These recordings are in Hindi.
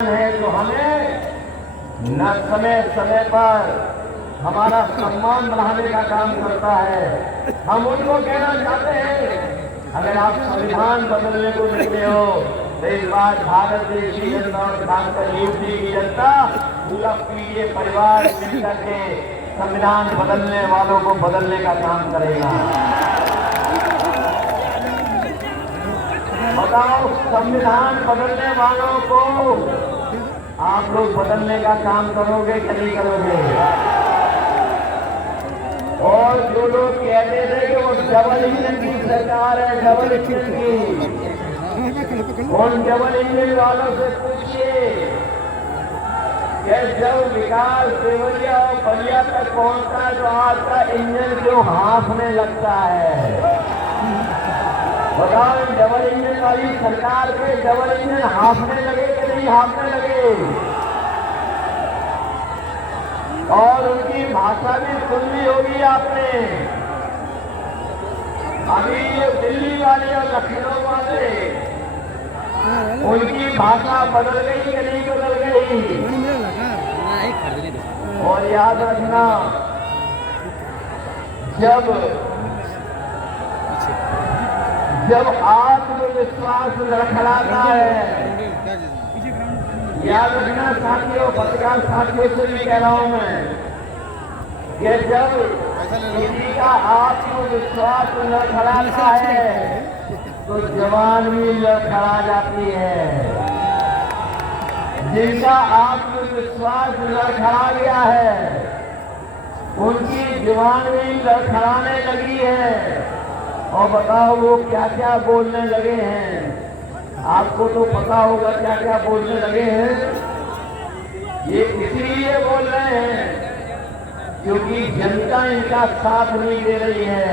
है जो हमें न समय समय पर हमारा सम्मान बढ़ाने का काम करता है। हम उनको कहना चाहते हैं, अगर आप संविधान बदलने को निकले हो तो इस बार भारत देश की जनता और खासकर यूपी की जनता पूरा पीढ़ी परिवार मिलकर के संविधान बदलने वालों को बदलने का काम करेगा। बताओ, संविधान बदलने वालों को आप लोग बदलने का काम करोगे कि नहीं करोगे? और जो लोग कहते थे कि वो डबल इंजन की सरकार है, डबल इंजन की, उन डबल इंजन वालों से पूछिए कि जब विकास देवरिया और बलिया तक पहुंचता तो आपका इंजन क्यों हाँफने लगता है? बताओ, डबल इंजन वाली सरकार के डबल इंजन हाँफने लगे कि नहीं हाँफने लगे? और उनकी भाषा भी सुन ली होगी आपने। अभी ये दिल्ली वाले और लखनऊ वाले, उनकी भाषा बदल गई कि नहीं बदल गई? और याद रखना, जब आत्मविश्वास लड़खड़ाता है, याद रखना साथियों, पत्रकार साथियों से भी कह रहा हूं मैं कि जब किसी का आत्मविश्वास लड़खड़ाता है तो जवान भी लड़खड़ा जाती है। जिनका आत्मविश्वास लड़खड़ा गया है उनकी जवान भी लड़खड़ाने लगी है। और बताओ वो क्या क्या बोलने लगे हैं? आपको तो पता होगा क्या क्या बोलने लगे हैं। ये इसलिए बोल रहे हैं क्योंकि जनता इनका साथ नहीं दे रही है।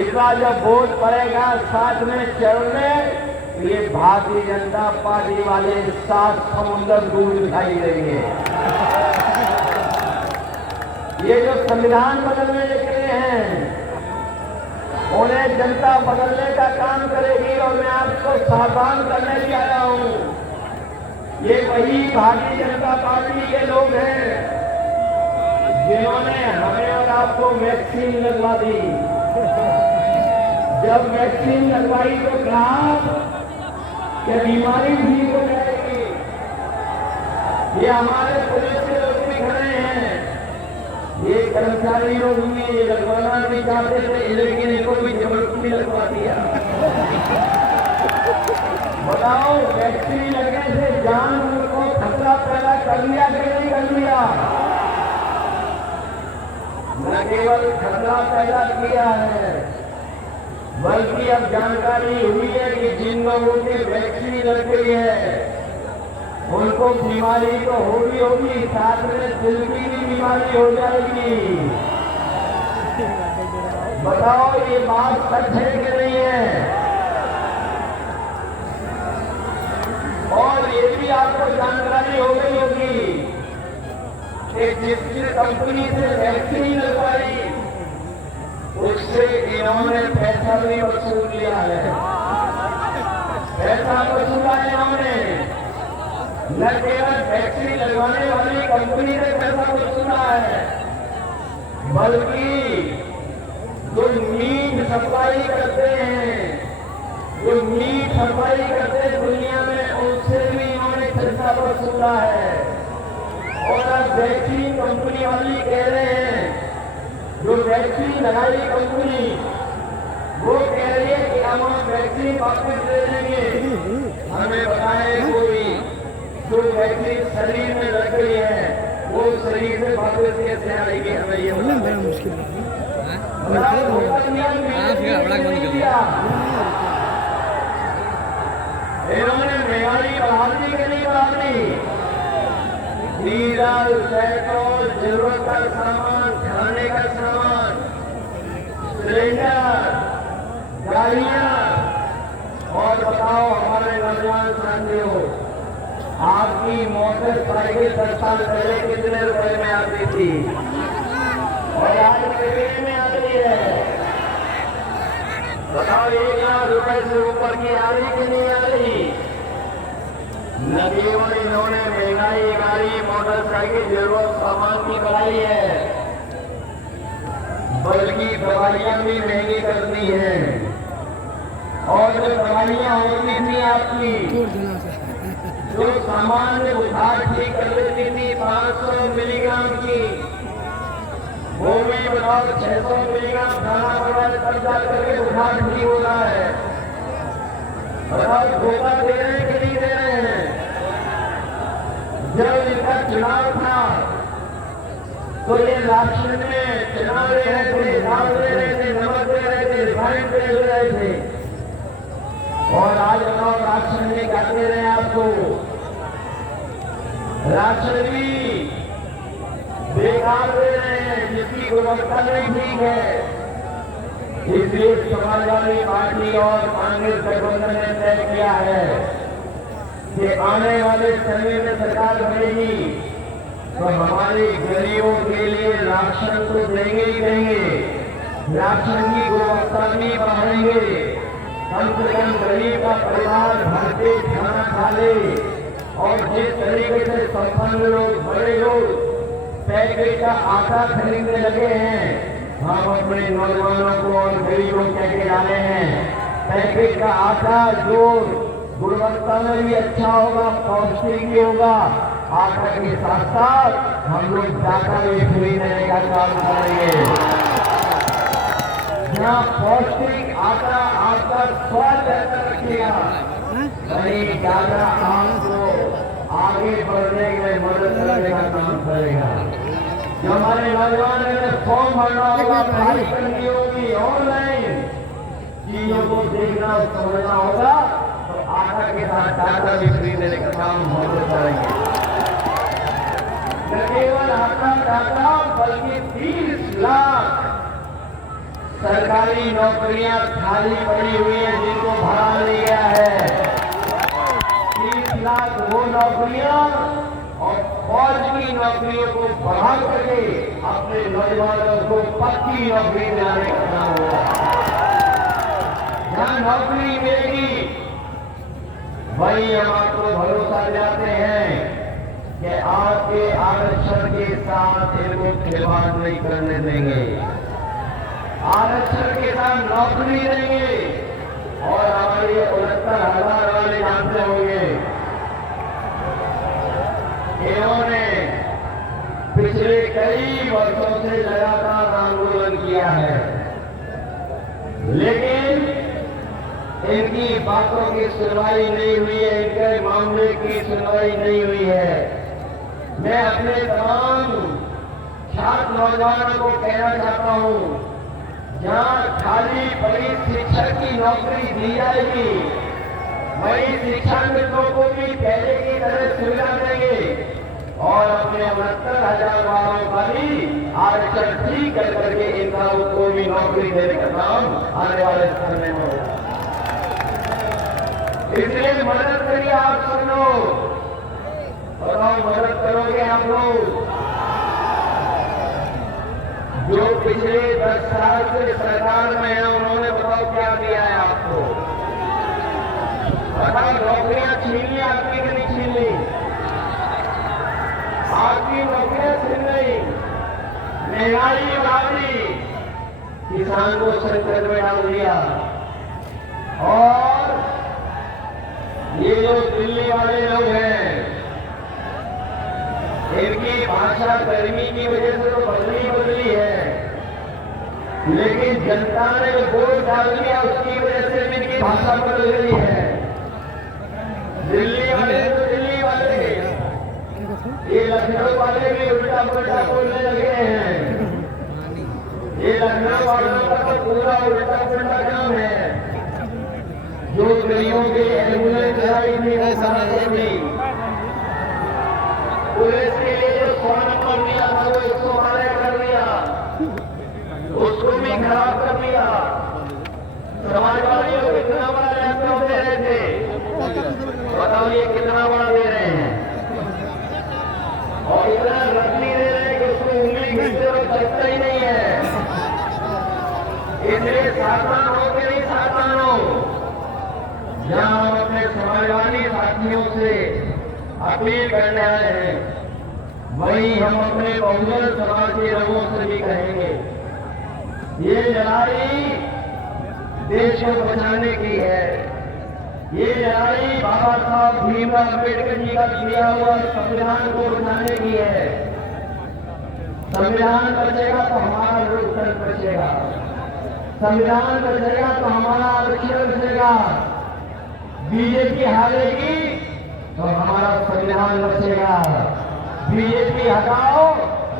इस बार जब वोट पड़ेगा साथ में चलने, तो ये भारतीय जनता पार्टी वाले 7 समुंदर दूर दिखाई देंगे। ये जो संविधान बदलने निकले हैं उन्हें जनता बदलने का काम करेगी। और मैं आपको सावधान करने लिए आया हूं, ये वही भारतीय जनता पार्टी के लोग हैं जिन्होंने हमें और आपको वैक्सीन लगवा दी। जब वैक्सीन लगवाई तो कहा कि बीमारी ठीक हो जाएगी। ये हमारे पुलिस के लोग भी खड़े हैं, ये कर्मचारी लोग ये लगवाना नहीं चाहते थे लेकिन इनको भी जबरदस्ती लगवा दिया। बताओ, वैक्सीन लगने से जान को खतरा पैदा कर लिया कि नहीं कर लिया? न केवल खतरा पैदा किया है बल्कि अब जानकारी हुई है कि जिन लोगों की वैक्सीन लग गई है उनको बीमारी तो होगी, साथ में दिल की भी बीमारी हो जाएगी। बताओ, ये बात सच है कि नहीं है? और ये भी आपको जानकारी हो गई होगी कि जिस कंपनी से वैक्सीन लगवाई उससे इन्होंने पैसा भी वसूल लिया है। पैसा वसूला है इन्होंने। न केवल वैक्सीन लगवाने वाली कंपनी ने पैसा वसूला है बल्कि जो नीट सप्लाई करते हैं, जो नीट सप्लाई करते हैं दुनिया में, उनसे भी इन्होंने पैसा वसूला है। और अब वैक्सीन कंपनी वाली कह रहे हैं, जो वैक्सीन लगाई कंपनी वो कह रही है कि हम वैक्सीन वापस ले लेंगे। हमें बताए कोई जो वैक्सीन शरीर में लग गई है वो शरीर से वापस कैसे आएगी? हमें ये बड़ा मुश्किल है। इन्होंने महंगाई बढ़ा दी कि नहीं बढ़ा दी? डीजल, पेट्रोल, जरूरत का सामान, खाने का सामान, सिलेंडर, गाड़ियां। और बताओ हमारे नौजवान साथियों, आपकी मोटरसाइकिल 10 साल पहले कितने रुपए में आती थी और आज कितने में आ रही है? बताओ, 1 लाख रुपए से ऊपर की आ रही कि नहीं आ रही? न केवल इन्होंने महंगाई, गाड़ी, मोटरसाइकिल, जरूरत सामान की बढ़ाई है, बल्कि दवाइयां भी महंगी कर दी हैं। और जो दवाइयां होती थी आपकी, जो सामान्य बुखार ठीक कर देती थी 500 मिलीग्राम की, वो भी बताओ 600 मिलीग्राम खाना पड़ा तब जा करके बुखार ठीक हो रहा है। बताओ धोखा दे रहे हैं कि नहीं दे रहे हैं? जब इनका चुनाव था तो ये राशन में चुनाव दे रहे थे, दाल दे रहे थे, नमक दे रहे थे, रिफाइंड तेल दे रहे थे। और आज बताओ राशन में क्या दे रहे हैं आपको? राशन भी बेकार दे रहे हैं, जिसकी गुणवत्ता नहीं ठीक है। इसलिए समाजवादी पार्टी और कांग्रेस गठबंधन ने तय किया है कि आने वाले समय में सरकार बनेगी तो हमारे गरीबों के लिए राशन तो देंगे ही देंगे, राशन की गुणवत्ता भी बढ़ाएंगे। कम से कम गरीब का परिवार भर पेट खाना खा ले। और जिस तरीके से संपन्न लोग, बड़े लोग पैकेट का आटा खरीदने लगे हैं, हम अपने नौजवानों को और गरीबों को कह के डाले हैं, पैकेट का आटा जो गुणवत्ता में भी अच्छा होगा, पौष्टिक भी होगा, आटा के साथ साथ हम लोग डाटा भी खरीदने का काम करेंगे। जहाँ पौष्टिक आटा आपका स्वाद बेहतर रखेगा, वही डाटा आपको आगे बढ़ने में मदद करने का काम करेगा। जो हमारे नौजवान फॉर्म भरना होगा, पढ़ाई करनी होगी ऑनलाइन, चीजों को देखना समझना होगा, तो आटा के साथ डाटा भी खरीदने का काम हम लोग करेंगे। न केवल आटा डाटा बल्कि 30 लाख सरकारी नौकरियां खाली पड़ी हुई है जिनको भरा नहीं गया है। 30 लाख वो नौकरियां और फौज की नौकरियों को बढ़ा करके अपने नौजवानों को पक्की नौकरी दिलाने का काम होगा। जहां नौकरी मिलेगी वही हम आपको भरोसा दिलाते हैं कि आपके आरक्षण के साथ इनको खिलवाड़ नहीं करने देंगे, आरक्षण के साथ नौकरी देंगे। और हमारे 69,000 वाले जानते होंगे, इन्होंने पिछले कई वर्षों से लगातार आंदोलन किया है, लेकिन इनकी बातों की सुनवाई नहीं हुई है, इनके मामले की सुनवाई नहीं हुई है। मैं अपने तमाम छात्र नौजवानों को कहना चाहता हूं, जहां खाली बड़ी शिक्षक की नौकरी दी जाएगी, वही शिक्षा मित्रों को भी पहले की तरह सुविधा देंगे और अपने 69,000 वालों का भी आरक्षण ठीक कर करके इनका को भी नौकरी देने का काम आने वाले समय में होगा। इसलिए मदद करिए आप सब लोग, बताओ मदद करोगे आप लोग? जो पिछले 10 साल से सरकार में है उन्होंने बताओ क्या दिया है आपको? बताओ नौकरियां छीन ली आपकी कि नहीं छीन ली? आपकी नौकरियां छीन ली, महंगाई बढ़ा दी, किसान को संकट में डाल दिया। और ये जो दिल्ली वाले लोग हैं, इनकी भाषा गर्मी की वजह से तो बदली है, लेकिन जनता ने वोट डाल दिया उसकी वजह से इनकी भाषा बदल गई है। दिल्ली वाले तो दिल्ली वाले, ये लखनऊ वाले भी उल्टा पुल्टा बोलने लगे हैं। ये लखनऊ वालों का तो पूरा उल्टा पुल्टा काम है। जो गलियों के एम्बुलेंस गाड़ी में पुलिस के लिए जो 100 नंबर दिया था वो 112 कर दिया, उसको भी खराब कर दिया। समाजवादी लोग कितना बड़ा लैपटॉप दे रहे थे, बताओ ये कितना बड़ा दे रहे हैं, और इतना रखनी दे रहे हैं कि उसको उंगली खींचते हुए चलता ही नहीं है। इसलिए सावधान हो के नहीं सावधान हो। जहां हम अपने समाजवादी साथियों से अपील करने आए हैं, वही हम अपने बहुजन समाज के लोगों से भी कहेंगे। ये लड़ाई देश को बचाने की है। ये लड़ाई बाबा साहब भीमराव अम्बेडकर जी का दिया हुआ संविधान को बचाने की है। संविधान बचेगा तो हमारा लोकतंत्र बचेगा, संविधान बचेगा तो हमारा आरक्षण बचेगा। बीजेपी हारेगी तो हमारा संविधान बचेगा। बीजेपी हटाओ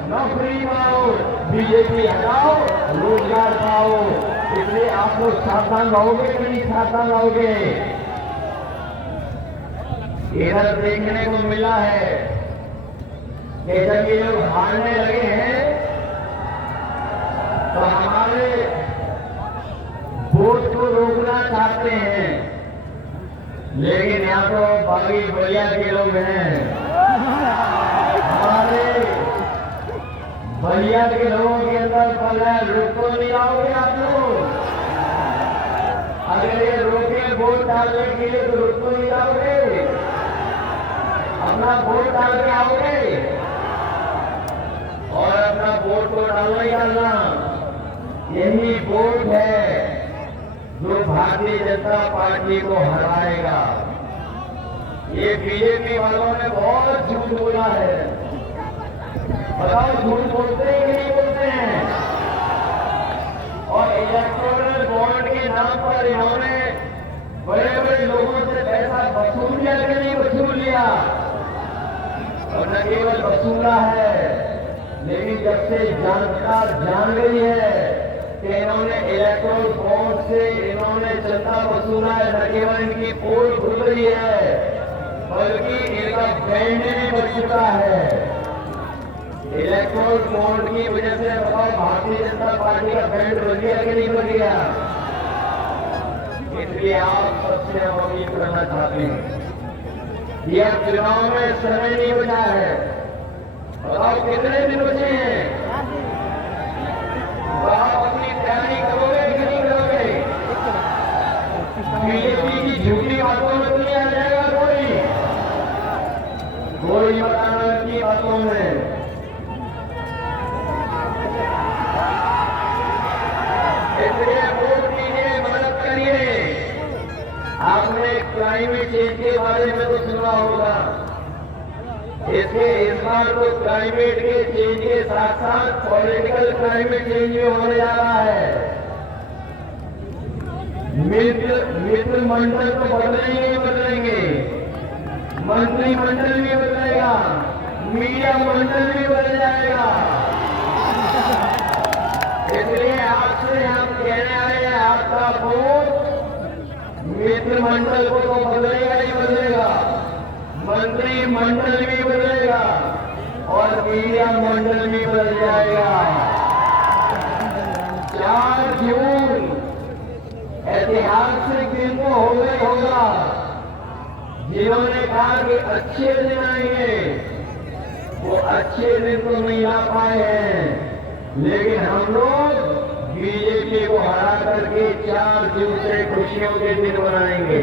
नौकरी पाओ, बीजेपी हटाओ रोजगार पाओ। इसलिए आप लोग सावधान रहोगे कि नहीं सावधान रहोगे? इधर देखने को मिला है कि जब ये लोग हारने लगे हैं तो हमारे वोट को रोकना चाहते हैं, लेकिन यहाँ तो बागी बलिया के लोग हैं। हमारे बलिया के लोगों के अंदर पल है, रुक तो नहीं आओगे आप लोग? अगर ये रोके वोट डालने के लिए तो रुक तो नहीं आओगे? अपना वोट डाल के आओगे और अपना वोट को डालना ही डालना। यही वोट है जो भारतीय जनता पार्टी को हराएगा। ये बीजेपी वालों ने बहुत झूठ बोला है। बताओ झूठ बोलते हैं कि नहीं बोलते हैं? और इलेक्टोरल बॉन्ड के नाम पर इन्होंने बड़े बड़े लोगों से पैसा वसूल लिया कि नहीं वसूल लिया? और न केवल वसूला है, लेकिन जब से जनता जान गई है कि इन्होंने इलेक्ट्रोल बॉन्ड से इन्होंने चंदा वसूला है, न केवल इनकी पोल खुल रही है बल्कि इनका बैंड भी बच चुका है। इलेक्ट्रोल बॉन्ड की वजह से बताओ भारतीय जनता पार्टी का बैंड बच गया कि नहीं बच गया? इसलिए आप सबसे हम अपील करना चाहते हैं, यह चुनाव में समय नहीं बचा है। बताओ कितने दिन बचे हैं? तो आप अपनी तैयारी करोगे कि नहीं करोगे? बीजेपी की झूठी बातों में तो नहीं आ जाएगा कोई बताना की बातों में। इसलिए वोट दीजिए, मदद करिए। आपने क्लाइमेट चेंज के बारे में तो सुना होगा। इस बार तो क्लाइमेट के चेंज के साथ साथ पॉलिटिकल क्लाइमेट चेंज भी होने जा रहा है। मित्र मंडल तो बदलेंगे ही बदलेंगे, मंत्रिमंडल भी बदलेगा, मीडिया मंडल भी बदल जाएगा। इसलिए आपसे हम कहने आए हैं, आपका वोट मित्र मंडल को तो बदलेगा ही बदलेगा, मंत्रिमंडल भी बदलेगा और मीडिया मंडल भी बदल जाएगा। 4 जून ऐतिहासिक दिन तो होगा। जिन्होंने कहा कि अच्छे दिन आएंगे, वो अच्छे दिन तो नहीं आ पाए हैं, लेकिन हम लोग बीजेपी को हरा करके 4 जून से खुशियों के दिन मनाएंगे।